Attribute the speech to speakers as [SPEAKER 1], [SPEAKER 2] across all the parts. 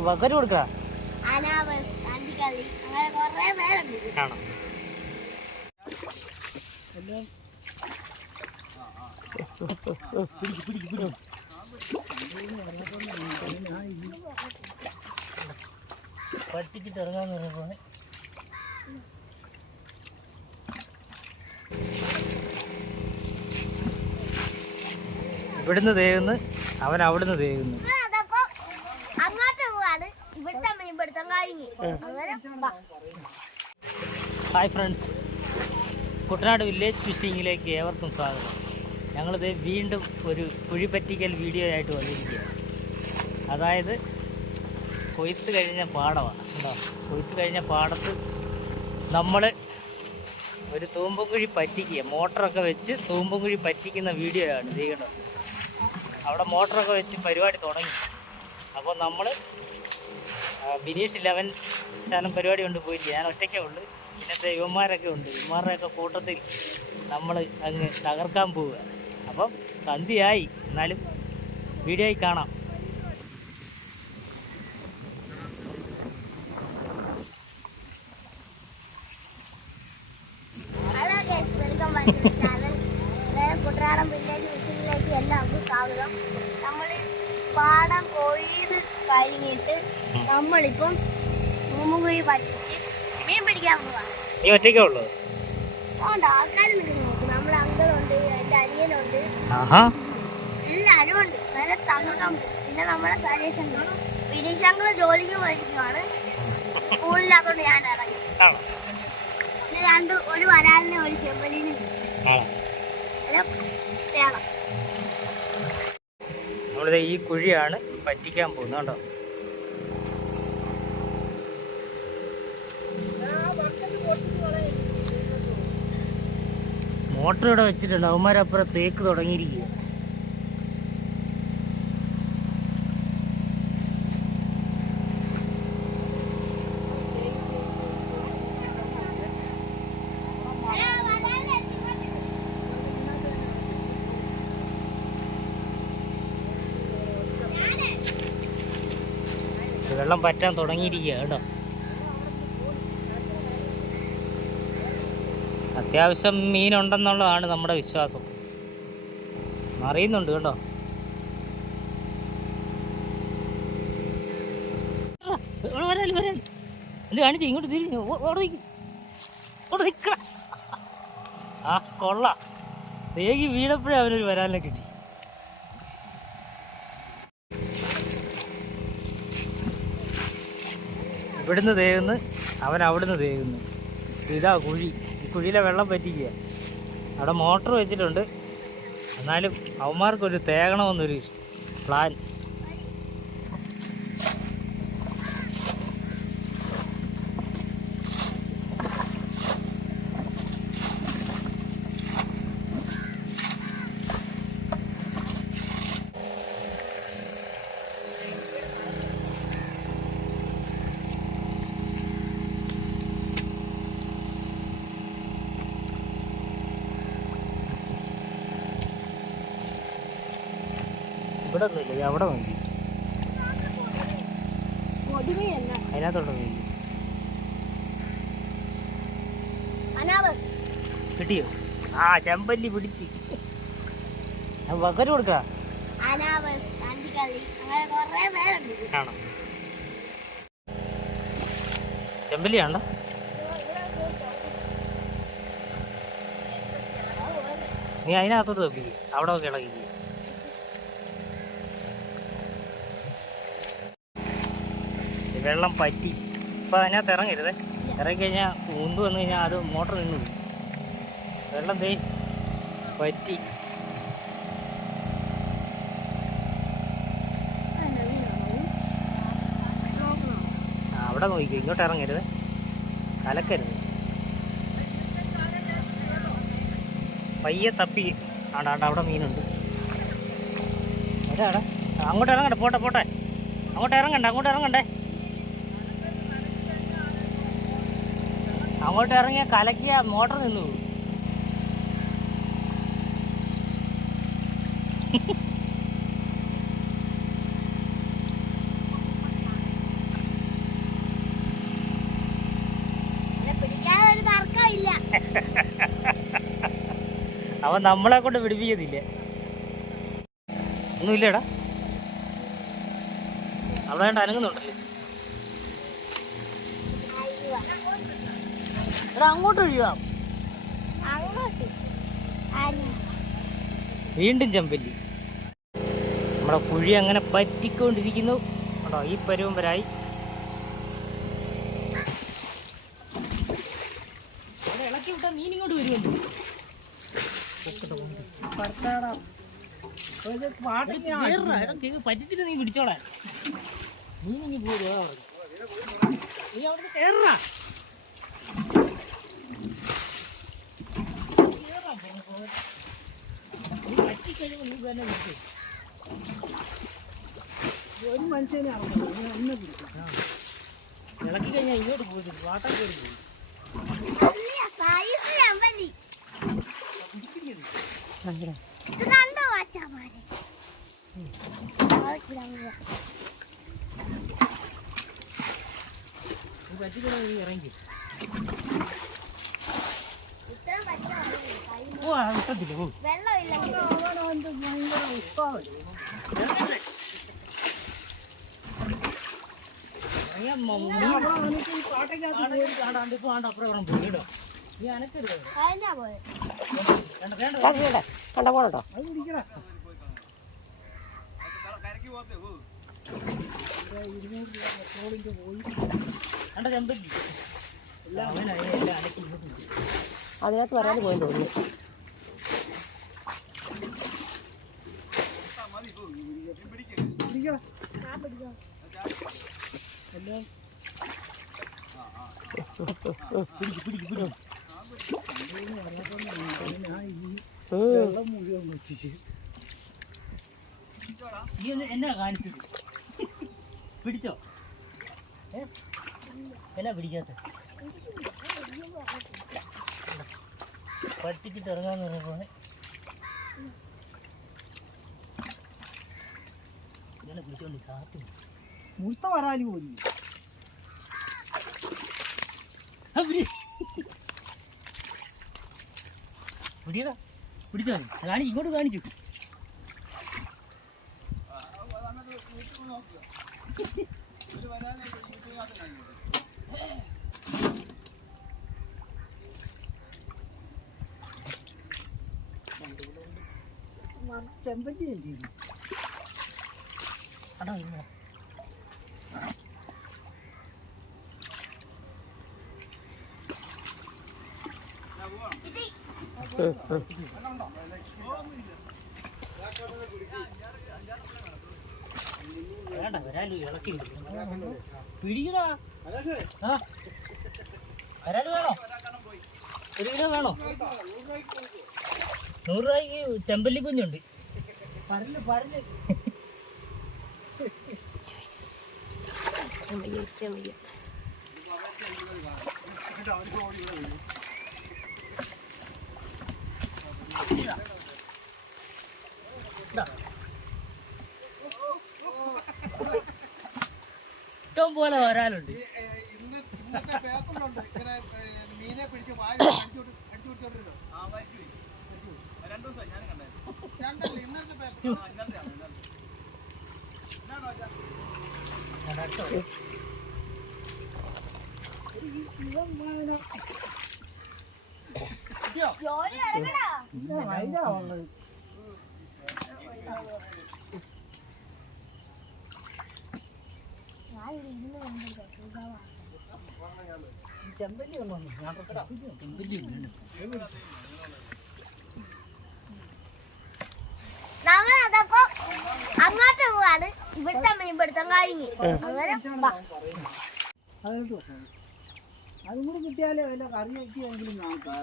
[SPEAKER 1] വക്കര് കൊടുക്കടാ. പഠിപ്പിച്ചിട്ട് ഇറങ്ങാന്ന് പറയുമ്പോ ഇവിടുന്ന് തേകുന്നു അവൻ അവിടുന്ന് തേകുന്നു
[SPEAKER 2] അതപ്പോ അങ്ങോട്ട് പോവാണ് ഇവിടുത്തെ മീൻപിടുത്തം കഴിഞ്ഞ് അങ്ങനെ വാ.
[SPEAKER 1] Hi friends. കുട്ടനാട് വില്ലേജ് ഫിഷിങ്ങിലേക്ക് ഏവർക്കും സ്വാഗതം. ഞങ്ങളിത് വീണ്ടും ഒരു കുഴിപ്പറ്റിക്കൽ വീഡിയോ ആയിട്ട് വന്നിരിക്കുകയാണ്. അതായത് കൊയ്ത്ത് കഴിഞ്ഞ പാടമാണ്. ഉണ്ടോ കൊയ്ത്ത് കഴിഞ്ഞ പാടത്ത് നമ്മൾ ഒരു തൂമ്പുകുഴി പറ്റിക്കുക മോട്ടറൊക്കെ വെച്ച് തൂമ്പുകുഴി പറ്റിക്കുന്ന വീഡിയോ ആണ് ചെയ്യേണ്ടത് അവിടെ മോട്ടറൊക്കെ വെച്ച് പരിപാടി തുടങ്ങി. അപ്പോൾ നമ്മൾ ബിനീഷ് ഇലവൻ ശാലം പരിപാടി കൊണ്ട് പോയില്ല. ഞാൻ ഒറ്റയ്ക്കേ ഉള്ളു. ഇന്നത്തെ യുവന്മാരൊക്കെ ഉണ്ട്. യുവന്മാരുടെയൊക്കെ കൂട്ടത്തിൽ നമ്മൾ അങ്ങ് തകർക്കാൻ പോവുക. അപ്പം സന്ധ്യയായി. എന്നാലും വീഡിയോയിൽ കാണാം.
[SPEAKER 2] കുട്ടനാടൻ കഴിഞ്ഞിട്ട് നമ്മളിപ്പം മീൻ പിടിക്കാൻ
[SPEAKER 1] നീ ഒറ്റയ്ക്കേ ഉള്ളൂ?
[SPEAKER 2] അതുകൊണ്ട് ആൾക്കാർ നിൽക്കുന്നു നോക്കും. നമ്മുടെ അങ്കിളുണ്ട് എന്റെ അനിയനുണ്ട്.
[SPEAKER 1] ആഹാ.
[SPEAKER 2] എല്ലാവരും ഉണ്ട്. വേറെ തങ്ങുന്നുണ്ട് പിന്നെ നമ്മളെ സനീഷ് വിനീഷ് അങ്കിൾ ജോലിക്ക് പോയിരിക്കുവാണ്. സ്കൂളിലാത്തോണ്ട് ഞാൻ ഇറങ്ങി. പിന്നെ രണ്ട് ഒരു വരാലിനെ ഒരു ചെമ്പലിനും
[SPEAKER 1] ആണോ?
[SPEAKER 2] തേളം
[SPEAKER 1] നമ്മളിത് ഈ കുഴിയാണ് പറ്റിക്കാൻ പോകുന്നത് കേട്ടോ മോട്ടർ ഇവിടെ വെച്ചിട്ടുണ്ട് അവന്മാരപ്പുറം തേക്ക് തുടങ്ങിയിരിക്കുക വെള്ളം പറ്റാൻ തുടങ്ങിയിരിക്കുക കേട്ടോ. അത്യാവശ്യം മീനുണ്ടെന്നുള്ളതാണ് നമ്മുടെ വിശ്വാസം. അറിയുന്നുണ്ട് കേട്ടോ. കാണിച്ചു? ഇങ്ങോട്ട് തിരിഞ്ഞു ഓടെ ആ കൊള്ള. തേകി വീണപ്പോഴേ അവനൊരു വരാലിനെ കിട്ടി. ഇവിടുന്ന് തേകുന്നു അവൻ അവിടുന്ന് തേകുന്നു ഇതാ കുഴി. കുഴിയിലെ വെള്ളം പറ്റിക്കുക. അവിടെ മോട്ടർ വെച്ചിട്ടുണ്ട്. എന്നാലും അവന്മാർക്കൊരു തേകണമെന്നൊരു പ്ലാൻ ഇവിടെ ഒന്നുമില്ല അവിടെ
[SPEAKER 2] പൊടിമയല്ല
[SPEAKER 1] അതിനകത്തോട്ട്
[SPEAKER 2] അനാവസ്
[SPEAKER 1] കിട്ടിയോ? ആ ചെമ്പല്ലി പിടിച്ച്. ഞാൻ കൊടുക്ക ചെമ്പല്ലി ആണോ നീ അതിനകത്തോട്ട് നോക്കി അവിടെ ഒക്കെ ഇളകി വെള്ളം പറ്റി. ഇപ്പം അതിനകത്ത് ഇറങ്ങരുത്. ഇറങ്ങി കഴിഞ്ഞാൽ ഉന്ത് വന്നു കഴിഞ്ഞാൽ അത് മോട്ടർ നിന്നു വെള്ളം തേ പറ്റി. അവിടെ നോക്കിക്കോ ഇങ്ങോട്ട് ഇറങ്ങരുത്. കലക്കരുത്. പയ്യെ തപ്പി. ആടാ അവിടെ മീനുണ്ട്. എടാ അങ്ങോട്ട് ഇറങ്ങണ്ട പോട്ടെ പോട്ടെ. അങ്ങോട്ട് ഇറങ്ങണ്ട അങ്ങോട്ട് ഇറങ്ങണ്ടേ. അങ്ങോട്ട് ഇറങ്ങിയ കലക്കിയ മോട്ടർ നിന്നു അവൻ നമ്മളെ കൊണ്ട് പിടിപ്പിക്കത്തില്ല ഒന്നുമില്ലേടാ. അവിടെ കണ്ട് അനങ്ങുന്നുണ്ടല്ലേ? എടാ അങ്ങോട്ട് ഒഴിയാം
[SPEAKER 2] അങ്ങോട്ട്.
[SPEAKER 1] വീണ്ടും ചെമ്പല്ലി നമ്മുടെ കുഴി അങ്ങനെ പറ്റിക്കൊണ്ടിരിക്കുന്നു. കേട്ടോ ഈ പരുവം വരായി ഇളക്കി വിട്ടാൽ മീൻ ഇങ്ങോട്ട് വരുമല്ലോ പറ്റിച്ചിട്ട് നീ പിടിച്ചോളാൻ നീ ഇങ്ങനെ പോരുവാ നീ അവിടെ കേറാ നീ പറ്റിക്കഴിയുമ്പോൾ നീ തന്നെ വിളിക്കും
[SPEAKER 3] ഒരു മനുഷ്യനെ അറിഞ്ഞു നീ എന്നെ പിടിക്കും
[SPEAKER 1] ഇളക്കി കഴിഞ്ഞാൽ ഇങ്ങോട്ട് പോയി വാട്ടം കയറി പോയി
[SPEAKER 2] സൈസ് ചെമ്പല്ലി ഇത് കണ്ടോ വാച്ചാമാരെ
[SPEAKER 1] നീ പറ്റിക്കഴിഞ്ഞാൽ നീ ഇറങ്ങി
[SPEAKER 2] ഇത്രയും പറ്റാ
[SPEAKER 3] അത് പിടിക്കണ
[SPEAKER 1] വേണ്ട ചെമ്പല്ലി എല്ലാം അനക്കി ഇങ്ങോട്ട് പോയി.
[SPEAKER 4] അതിനകത്ത് വരാൻ പോയി തോന്നുന്നു.
[SPEAKER 1] പിടിച്ചോ? എന്നാ പിടിക്കാത്ത. പറ്റിച്ചിട്ട് ഇറങ്ങാൻ പറഞ്ഞപ്പോ ഇങ്ങനെ പിടിച്ചോണ്ട് കാത്തു
[SPEAKER 3] മുഴുത്ത വരാൽ പോലും
[SPEAKER 1] പിടിയതാ പിടിച്ചോ. കാണി ഇങ്ങോട്ട് കാണിച്ചു
[SPEAKER 3] ചെമ്പല്ലി അല്ലേ?
[SPEAKER 1] അടാ ഇങ്ങനെ വേണ്ട വരാലു ഇളക്കി പിടിക്കടാ. വരാലു വേണോ? ഒരു കിലോ വേണോ? നൂറ് രൂപയ്ക്ക് ചെമ്പല്ലി കുഞ്ഞുണ്ട് ഇഷ്ടം പോലെ വരാലുണ്ട്
[SPEAKER 3] ഇന്ന് ഇന്നത്തെ പേപ്പറിലുണ്ട് ഇങ്ങനെ ഏ, മീനെ പിടിച്ച് വായ അടിച്ചു അടിച്ചു ആ രണ്ടല്ല ചെമ്പല്ലി ഒന്നും
[SPEAKER 1] ചെമ്പല്ലി ഉണ്ട്
[SPEAKER 2] അങ്ങോട്ട് പോവാണ്. ഇവിടുത്തെ കഴിഞ്ഞ്. അങ്ങനെ.
[SPEAKER 3] അതും കൂടി കിട്ടിയാലേ വല്ല കറി വെക്കിയെങ്കിലും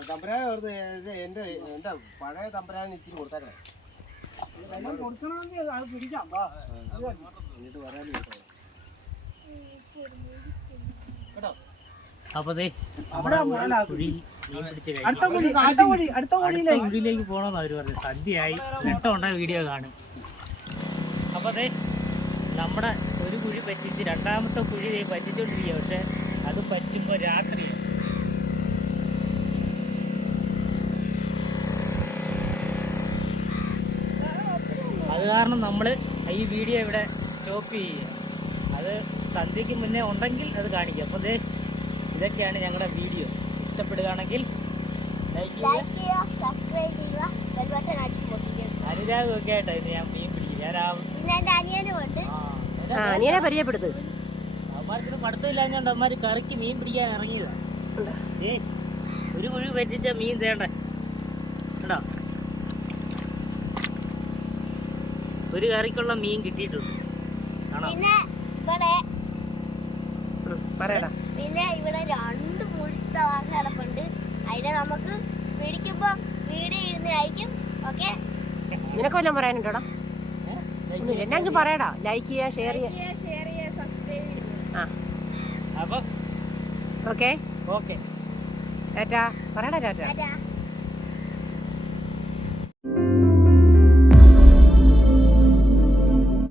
[SPEAKER 5] തമ്പരാൻ വെറുതെ എന്റെ എന്റെ എന്റെ പഴയ തമ്പുരാൻ ഇച്ചിരി കൊടുത്തേക്കണേ
[SPEAKER 3] എല്ലാം കൊടുക്കണമെങ്കിൽ അത് പിടിക്കാം. വാ?
[SPEAKER 5] എന്നിട്ട് വരാനും കേട്ടോ.
[SPEAKER 1] മീൻ
[SPEAKER 3] അടുത്ത കുഴിയിലേക്ക്.
[SPEAKER 1] കുഴിയിലേക്ക് അവർ പറഞ്ഞു. സദ്യയായി. നെട്ടമുണ്ട വീഡിയോ കാണും. അപ്പൊ അതെ നമ്മുടെ ഒരു കുഴി പറ്റിച്ച് രണ്ടാമത്തെ കുഴി പറ്റിച്ചുകൊണ്ടിരിക്കുക പക്ഷെ അത് പറ്റുമ്പോൾ രാത്രി. അത് കാരണം നമ്മൾ ഈ വീഡിയോ ഇവിടെ സ്റ്റോപ്പ് ചെയ്യുക അത് സന്ധ്യയ്ക്ക് മുന്നേ ഉണ്ടെങ്കിൽ അത് കാണിക്കുക അപ്പോൾ അതെ ഇതൊക്കെയാണ് ഞങ്ങളുടെ വീഡിയോ. ഇഷ്ടപ്പെടുകയാണെങ്കിൽ ലൈക്ക് ചെയ്യുക.
[SPEAKER 2] സബ്സ്ക്രൈബ് ചെയ്യുക
[SPEAKER 1] അനുരാഗം ഒക്കെ ഞാൻ ആ
[SPEAKER 2] അനിയനും
[SPEAKER 4] പരിചയപ്പെടുത്ത്.
[SPEAKER 1] അവന്മാർക്ക് പഠിത്തമില്ലാഞ്ഞോണ്ട് അവന്മാർ കറിക്ക് മീൻ പിടിക്കാൻ ഇറങ്ങിയതാ. ഏ ഒരു കുഴി പറ്റിച്ച മീൻ തേണ്ട. ഒരു കറിക്കുള്ള മീൻ കിട്ടിയിട്ടുണ്ട്. കാണാം?
[SPEAKER 2] പിന്നെ ഇവിടെ
[SPEAKER 4] ഉം, പറയടാ.
[SPEAKER 2] പിന്നെ ഇവിടെ രണ്ട് മുഴുത്ത വാങ്ങ കിടപ്പുണ്ട്. അതിനെ നമുക്ക് പിടിക്കുമ്പോ വീഡിയോ ഇരുന്നായിരിക്കും ഓക്കെ?
[SPEAKER 4] നിനക്കൊല്ലം പറയാനുണ്ടോടാ? ഒന്നുമില്ല. എന്നാ പറയടാ. ലൈക്ക് ചെയ്യുക ഷെയർ ചെയ്യുക.
[SPEAKER 2] ഷെയർ ചെയ്യുക സബ്സ്ക്രൈബ്
[SPEAKER 4] ആ.
[SPEAKER 1] അപ്പോൾ
[SPEAKER 4] ഓക്കെ
[SPEAKER 1] ഓക്കെ
[SPEAKER 4] ടാറ്റാ പറയടാ ടാറ്റ
[SPEAKER 2] ടാറ്റാ